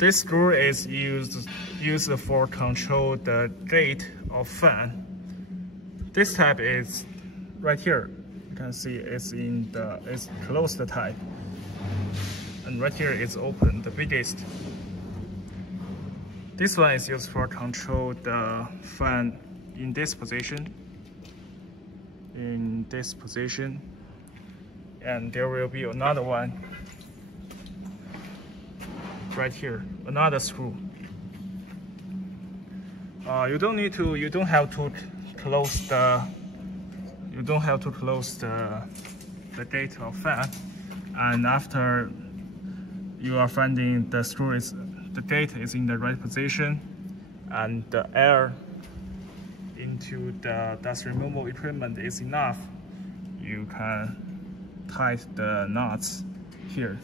This screw is used for control the gate of fan. This type is right here. You can see it's closed type, and right here it's open, the biggest. This one is used for control the fan in this position. And there will be another one right here, another screw. You don't have to close the gate of fan. And after you are finding the gate is in the right position, and the air into the dust removal equipment is enough, you can tighten the knots here.